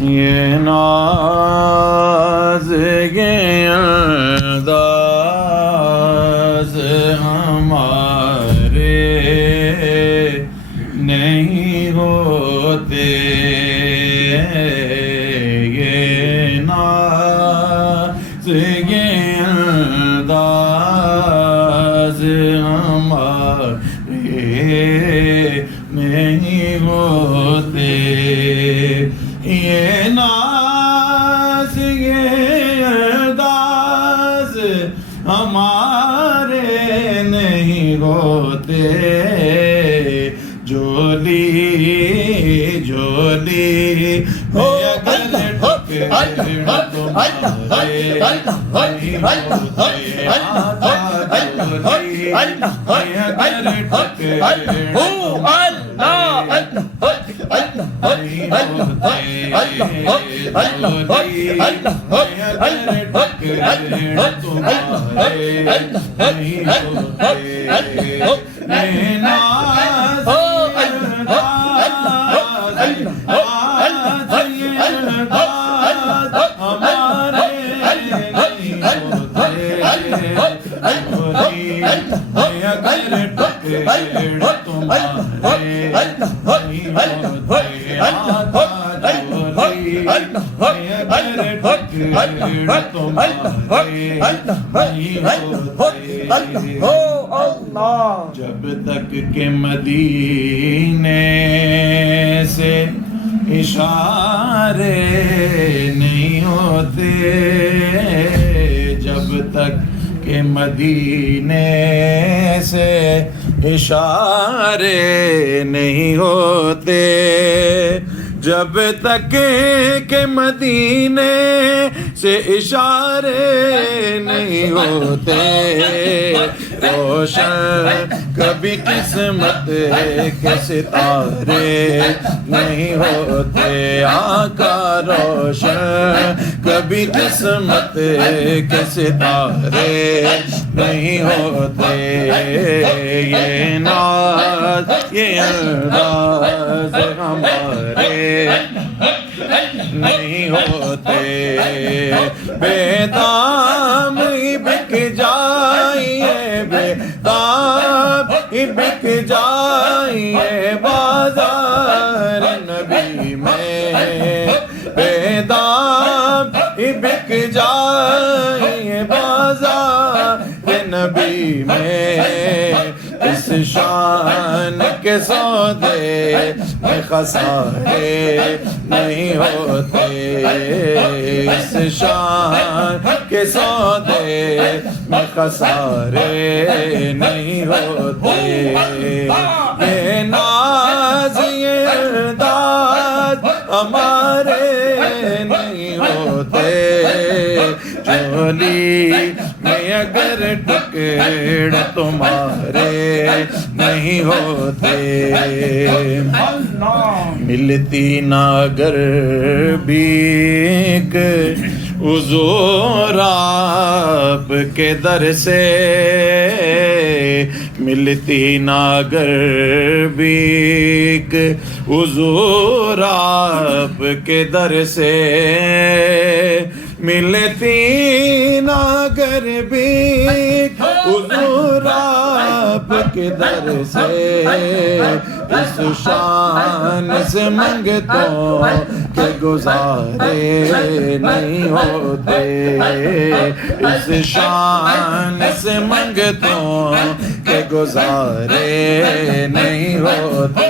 یہ ناز یہ انداز ہمارے نہیں ہوتے، یہ ناز یہ انداز ہمارے نہیں ہوتے، یہ ناز یہ انداز ہمارے نہیں ہوتے، جھولی جھولی جب تک کہ مدینے سے اشارے نہیں ہوتے، جب تک کہ مدینے سے اشارے نہیں ہوتے، جب تک کہ مدینے سے اشارے نہیں ہوتے، روشن کبھی قسمت کے ستارے نہیں ہوتے، آقا روشن کبھی قسمت کے ستارے نہیں ہوتے، یہ ناز یہ انداز ہمارے نہیں ہوتے، بے دام ہی بک جائیے، بے دام ہی بک جائیے بازار نبی میں، بے دام ہی بک جائیے بازار نبی میں، اس شان کے سودے میں خسارے نہیں ہوتے، اس شان کے سودے میں خسارے نہیں ہوتے، یہ ناز یہ انداز ہمارے نہیں ہوتے، چولی میں اگر ٹکڑ تمہارے نہیں ہوتے، ملتی نہ اگر بھیک حضور آپ کے در سے، ملتی نہ اگر بھیک حضور آپ کے در سے، ملتی نہ اگر بھیک حضور آپ کے در سے، اس شان سے منگتوں کے گزارے نہیں ہوتے، اس شان سے منگتوں کے گزارے نہیں ہوتے،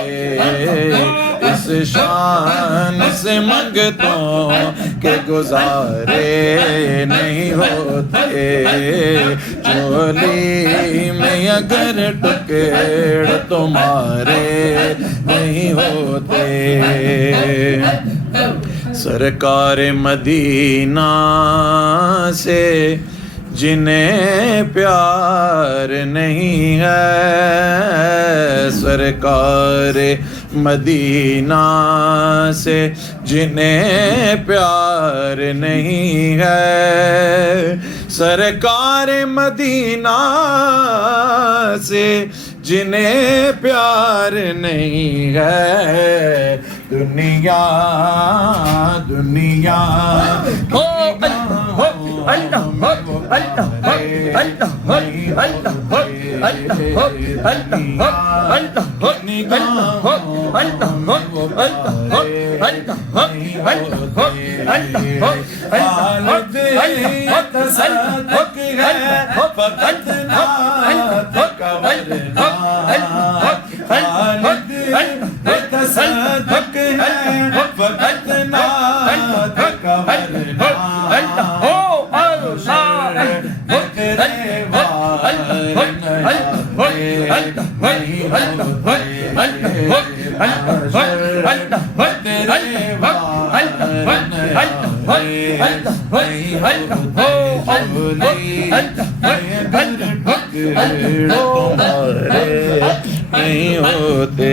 اس شان سے منگتوں کے گزارے نہیں ہوتے، چولی میں اگر ٹکڑ تمہارے نہیں ہوتے، سرکار مدینہ سے جنہیں پیار نہیں ہے، سرکار مدینہ سے جنہیں پیار نہیں ہے، سرکار مدینہ سے جنہیں پیار نہیں ہے، دنیا دنیا ہو اللہ ہو اللہ ہو اللہ ہو اللہ ہو اللہ ہو اللہ ہو اللہ ہو اللہ ہو اللہ ہو اللہ ہو اللہ ہو اللہ ہو اللہ ہو اللہ ہو خالد تصدق ہے فقط نعت کا ورنہ خالد تصدق ہے فقط نعت کا ورنہ نہیں ہوتے